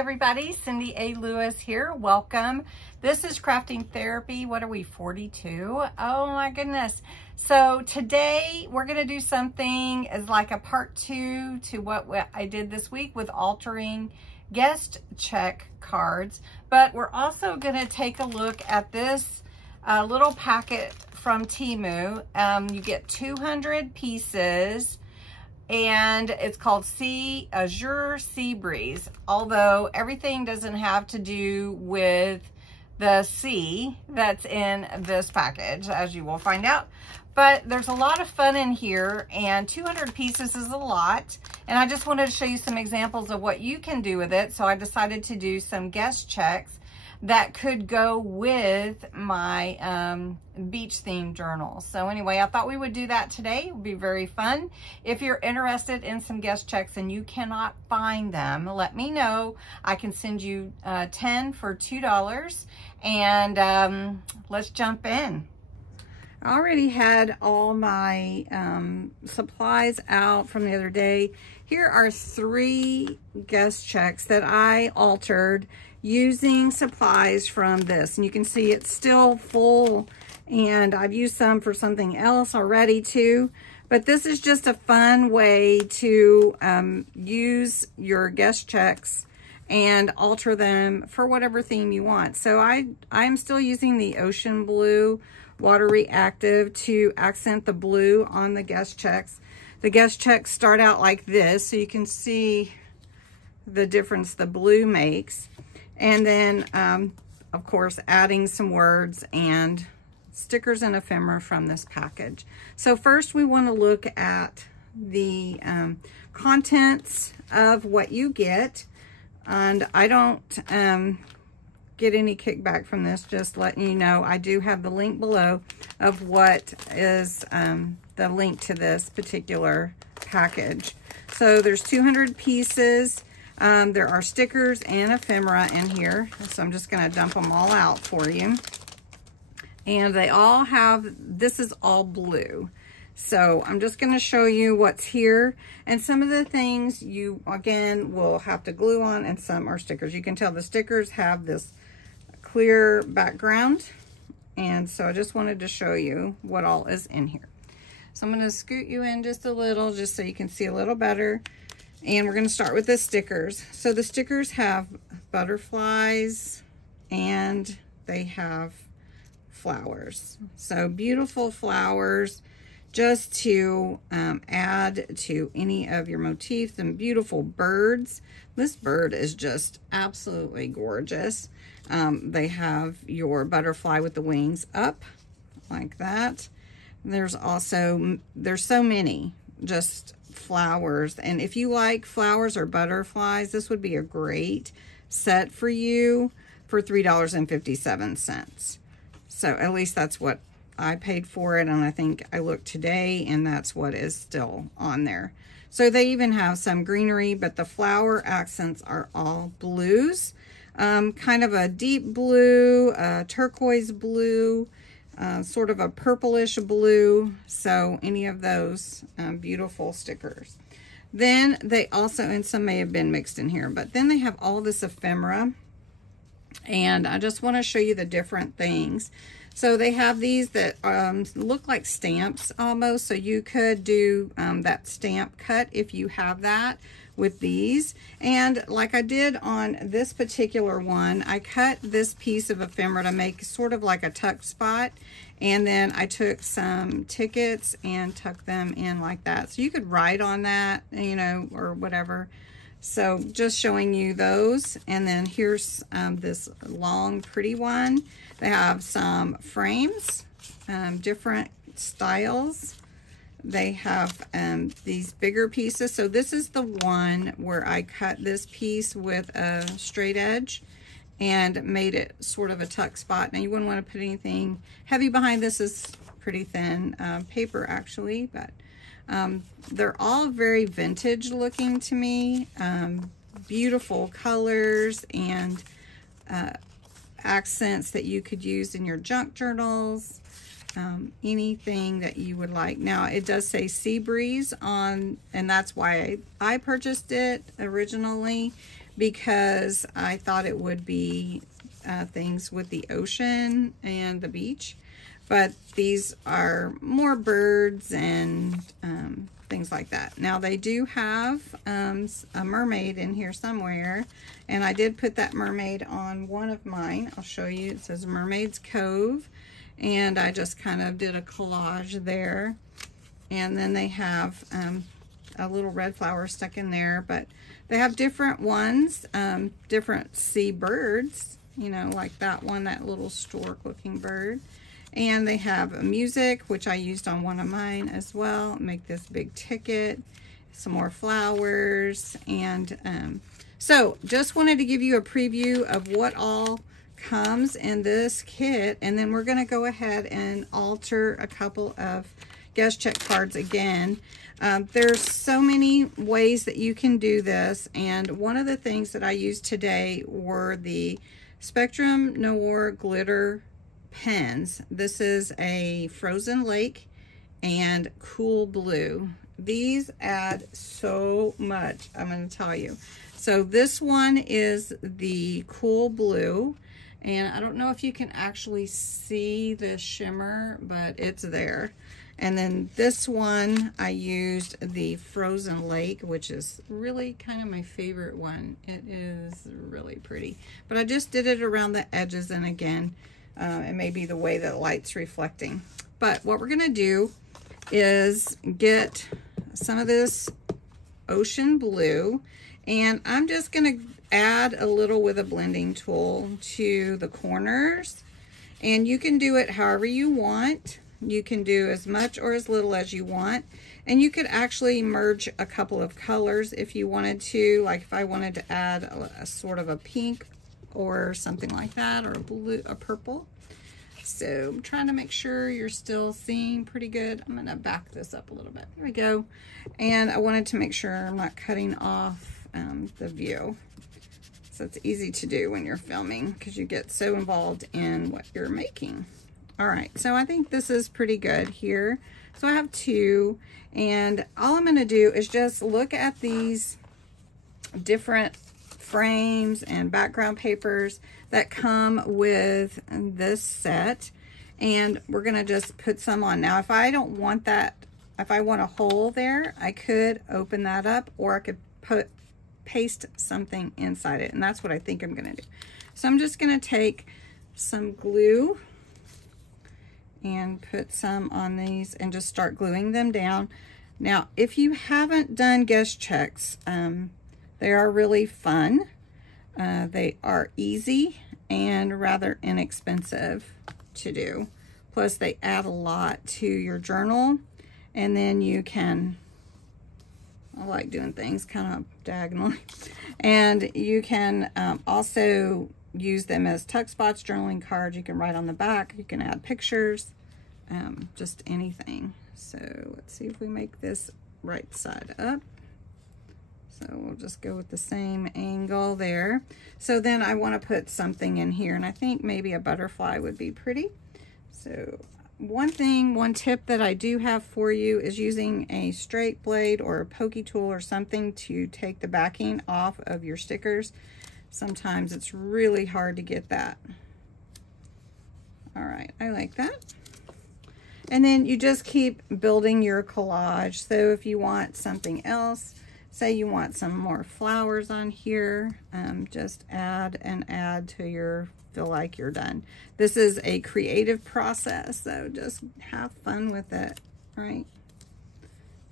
everybody, Cindy A. Lewis here. Welcome. This is Crafting Therapy. What are we, 42? Oh my goodness. So today we're going to do something as like a part 2 to what I did this week with altering guest check cards. But we're also going to take a look at this little packet from Temu. You get 200 pieces. And it's called Azure Sea Breeze, although everything doesn't have to do with the sea that's in this package, as you will find out. But there's a lot of fun in here, and 200 pieces is a lot. And I just wanted to show you some examples of what you can do with it. So I decided to do some guest checks that could go with my beach themed journal. So anyway, I thought we would do that today. It would be very fun. If you're interested in some guest checks and you cannot find them, let me know. I can send you 10 for $2, and let's jump in. I already had all my supplies out from the other day. Here are 3 guest checks that I altered using supplies from this, and you can see it's still full, and I've used some for something else already too. But this is just a fun way to use your guest checks and alter them for whatever theme you want. So I'm still using the ocean blue water reactive to accent the blue on the guest checks. The guest checks start out like this, so you can see the difference the blue makes. And then, of course, adding some words and stickers and ephemera from this package. So first we want to look at the contents of what you get. And I don't get any kickback from this, just letting you know. I do have the link below of what is the link to this particular package. So there's 200 pieces. There are stickers and ephemera in here, so I'm just going to dump them all out for you. And they all have, this is all blue. So I'm just going to show you what's here. And some of the things you, again, will have to glue on, and some are stickers. You can tell the stickers have this clear background. And so I just wanted to show you what all is in here. So I'm going to scoot you in just a little, just so you can see a little better. And we're going to start with the stickers. So the stickers have butterflies and they have flowers. So beautiful flowers just to add to any of your motifs, and beautiful birds. This bird is just absolutely gorgeous. They have your butterfly with the wings up like that. There's so many just flowers, and if you like flowers or butterflies, this would be a great set for you for $3.57. So at least that's what I paid for it, and I think I looked today and that's what is still on there. So they even have some greenery, but the flower accents are all blues, kind of a deep blue, turquoise blue, sort of a purplish blue. So any of those beautiful stickers. Then they also, and some may have been mixed in here, but then they have all this ephemera, and I just want to show you the different things. So they have these that look like stamps almost, so you could do that stamp cut if you have that with these. And like I did on this particular one, I cut this piece of ephemera to make sort of like a tuck spot, and then I took some tickets and tucked them in like that. So you could write on that, you know, or whatever. So just showing you those. And then here's this long pretty one. They have some frames, different styles. They have these bigger pieces. So this is the one where I cut this piece with a straight edge and made it sort of a tuck spot. Now you wouldn't want to put anything heavy behind. This is pretty thin paper actually, but they're all very vintage looking to me. Beautiful colors and accents that you could use in your junk journals. Anything that you would like. Now it does say Sea Breeze on, and that's why I purchased it originally, because I thought it would be things with the ocean and the beach. But these are more birds and things like that. Now they do have a mermaid in here somewhere, and I did put that mermaid on one of mine. I'll show you. It says Mermaid's Cove, and I just kind of did a collage there. And then they have a little red flower stuck in there, but they have different ones, different sea birds, you know, like that one, that little stork looking bird. And they have music, which I used on one of mine as well. Make this big ticket, some more flowers. And so just wanted to give you a preview of what all comes in this kit. And then we're gonna go ahead and alter a couple of guest check cards again. There's so many ways that you can do this. And one of the things that I used today were the Spectrum Noir glitter pens. This is a Frozen Lake and Cool Blue. These add so much, I'm going to tell you. So this one is the Cool Blue, and I don't know if you can actually see the shimmer, but it's there. And then this one, I used the Frozen Lake, which is really kind of my favorite one. It is really pretty, but I just did it around the edges, and again, it may be the way that light's reflecting. But what we're gonna do is get some of this ocean blue, and I'm just gonna add a little with a blending tool to the corners. And you can do it however you want. You can do as much or as little as you want. And you could actually merge a couple of colors if you wanted to, like if I wanted to add a sort of a pink or something like that, or a blue, a purple. So I'm trying to make sure you're still seeing pretty good. I'm gonna back this up a little bit. There we go. And I wanted to make sure I'm not cutting off the view. So it's easy to do when you're filming because you get so involved in what you're making. All right, so I think this is pretty good here. So I have two, and all I'm gonna do is just look at these different frames and background papers that come with this set, and we're gonna just put some on. Now, if I don't want that, if I want a hole there, I could open that up, or I could paste something inside it, and that's what I think I'm gonna do. So I'm just gonna take some glue and put some on these and just start gluing them down. Now, if you haven't done guest checks, they are really fun. They are easy and rather inexpensive to do. Plus, they add a lot to your journal. And then you can, I like doing things kind of diagonally. And you can also use them as tuck spots, journaling cards. You can write on the back. You can add pictures, just anything. So let's see if we make this right side up. So we'll just go with the same angle there. So then I want to put something in here, and I think maybe a butterfly would be pretty. So one tip that I do have for you is using a straight blade or a pokey tool or something to take the backing off of your stickers. Sometimes it's really hard to get that. All right, I like that. And then you just keep building your collage. So if you want something else, say you want some more flowers on here, just add and add till you feel like you're done. This is a creative process, so just have fun with it, right?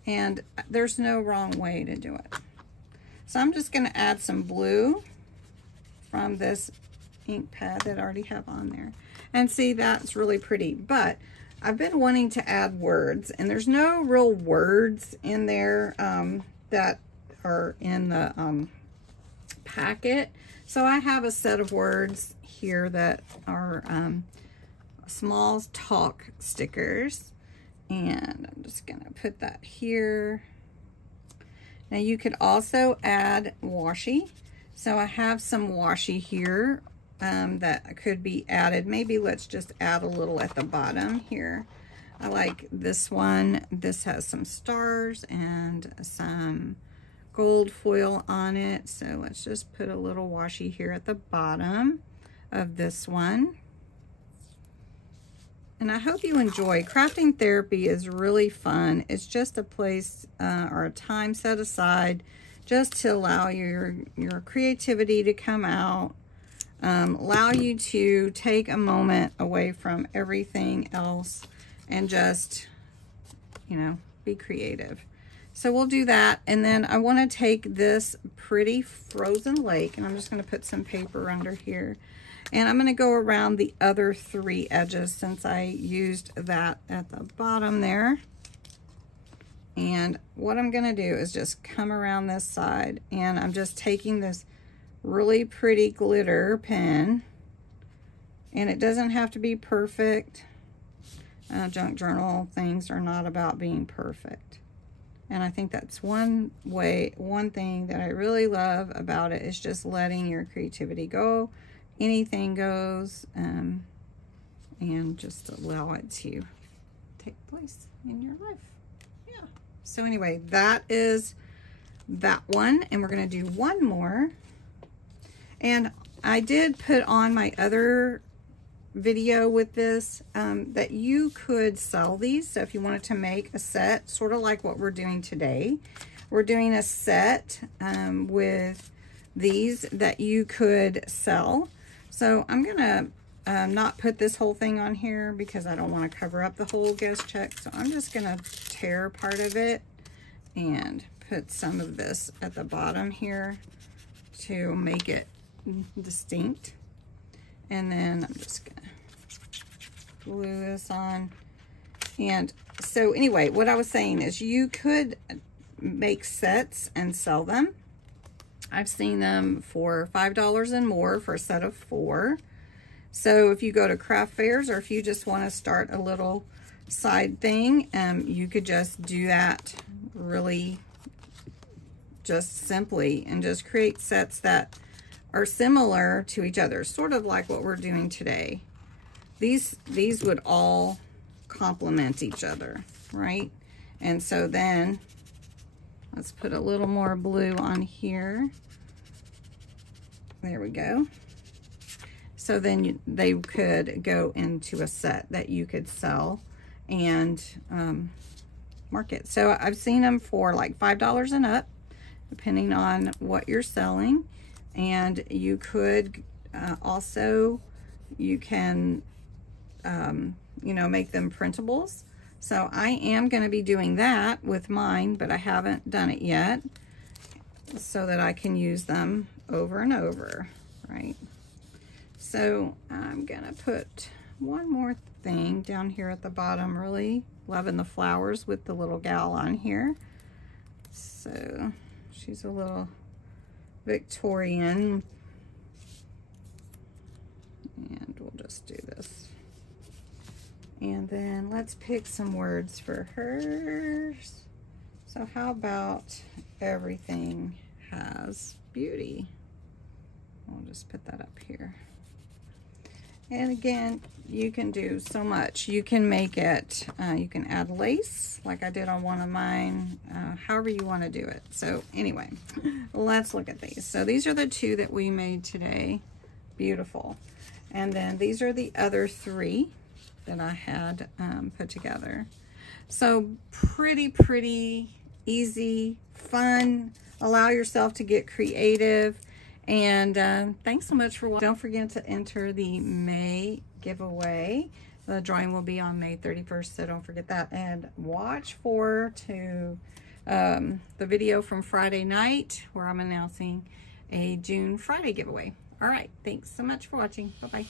And there's no wrong way to do it. So I'm just gonna add some blue from this ink pad that I already have on there. And see, that's really pretty. But I've been wanting to add words, and there's no real words in there that are in the packet. So I have a set of words here that are small talk stickers, and I'm just gonna put that here. Now you could also add washi. So I have some washi here that could be added. Maybe let's just add a little at the bottom here. I like this one. This has some stars and some gold foil on it. So let's just put a little washi here at the bottom of this one. And I hope you enjoy. Crafting Therapy is really fun. It's just a place or a time set aside just to allow your creativity to come out, allow you to take a moment away from everything else and just, you know, be creative. So we'll do that. And then I want to take this pretty frozen lake, and I'm just going to put some paper under here. And I'm going to go around the other 3 edges since I used that at the bottom there. And what I'm going to do is just come around this side, and I'm just taking this really pretty glitter pen, and it doesn't have to be perfect. Junk journal things are not about being perfect. And I think that's one thing that I really love about it is just letting your creativity go. Anything goes, and just allow it to take place in your life. Yeah. So anyway, that is that one, and we're going to do one more. And I did put on my other video with this that you could sell these. So if you wanted to make a set, sort of like what we're doing today, we're doing a set with these that you could sell. So I'm gonna not put this whole thing on here because I don't want to cover up the whole guest check. So I'm just gonna tear part of it and put some of this at the bottom here to make it distinct. And then I'm just gonna glue this on. And so anyway, what I was saying is you could make sets and sell them. I've seen them for $5 and more for a set of 4. So if you go to craft fairs, or if you just want to start a little side thing, you could just do that really just simply and just create sets that are similar to each other, sort of like what we're doing today. These would all complement each other, right? And so then let's put a little more blue on here. There we go. So then they could go into a set that you could sell and market. So I've seen them for like $5 and up, depending on what you're selling. And you could also, you can, you know, make them printables. So I am going to be doing that with mine, but I haven't done it yet, so that I can use them over and over, right? So I'm going to put one more thing down here at the bottom. Really loving the flowers with the little gal on here. So she's a little Victorian, and we'll just do this. And then let's pick some words for hers. So how about everything has beauty? I'll just put that up here. And again, you can do so much. You can make it, you can add lace like I did on one of mine, however you want to do it. So anyway, let's look at these. So these are the 2 that we made today. Beautiful. And then these are the other 3 that I had put together. So pretty easy, fun. Allow yourself to get creative. And thanks so much for watching. Don't forget to enter the May giveaway. The drawing will be on May 31st, so don't forget that. And watch for the video from Friday night where I'm announcing a June Friday giveaway. All right, thanks so much for watching. Bye-bye.